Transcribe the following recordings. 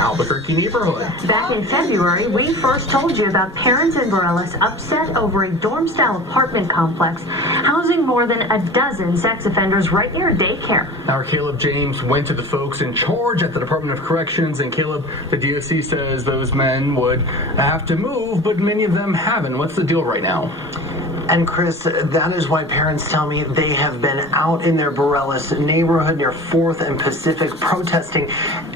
Albuquerque neighborhood. Back in February, we first told you about parents in Morelos upset over a dorm-style apartment complex housing more than a dozen sex offenders right near daycare. Our Caleb James went to the folks in charge at the Department of Corrections, and Caleb, the D.o.c. says those men would have to move, but many of them haven't. What's the deal right now? And Chris, that is why parents tell me they have been out in their Morelos neighborhood near 4th and Pacific protesting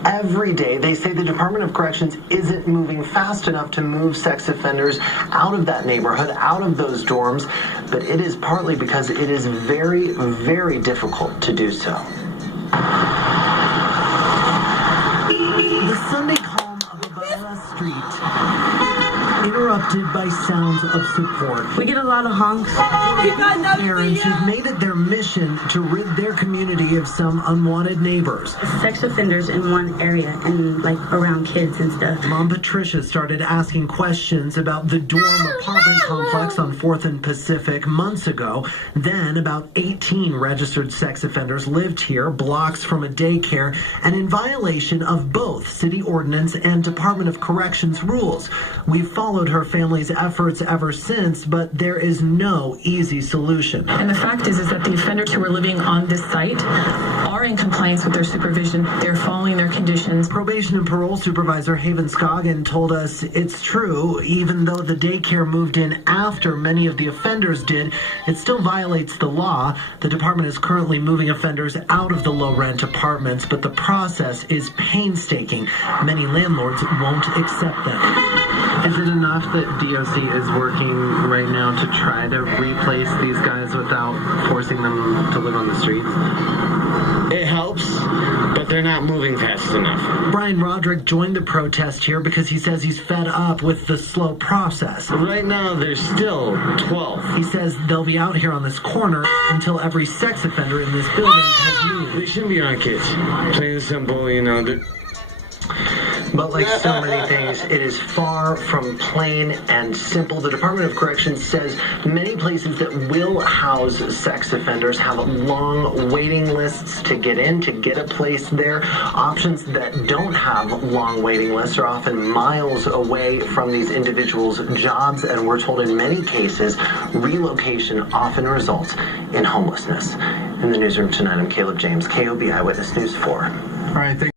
every day. They say the Department of Corrections isn't moving fast enough to move sex offenders out of that neighborhood, out of those dorms, but it is partly because it is very, very difficult to do so. The Sunday calm of Avila Street interrupted by sounds of support. We get a lot of honks. Parents who've made it their mission to rid their community of some unwanted neighbors. Sex offenders in one area and like around kids and stuff. Mom Patricia started asking questions about the dorm apartment complex on 4th and Pacific months ago. Then about 18 registered sex offenders lived here, blocks from a daycare, and in violation of both city ordinance and Department of Corrections rules. We've followed her family's efforts ever since, but there is no easy solution. And the fact is that the offenders who are living on this site are in compliance with their supervision. They're following their conditions. Probation and parole supervisor Haven Scoggin told us it's true. Even though the daycare moved in after many of the offenders did, it still violates the law. The department is currently moving offenders out of the low-rent apartments, but the process is painstaking. Many landlords won't accept them. Is it enough that D.o.c. is working right now to try to replace these guys without forcing them to live on the streets? It helps, but they're not moving fast enough. Brian Roderick joined the protest here because he says he's fed up with the slow process. Right now, there's still 12. He says they'll be out here on this corner until every sex offender in this building has moved. They shouldn't be on kids. Plain and simple, you know. But like so many things, it is far from plain and simple. The Department of Corrections says many places that will house sex offenders have long waiting lists to get in, to get a place there. Options that don't have long waiting lists are often miles away from these individuals' jobs, and we're told in many cases, relocation often results in homelessness. In the newsroom tonight, I'm Caleb James, KOB Eyewitness News 4. All right,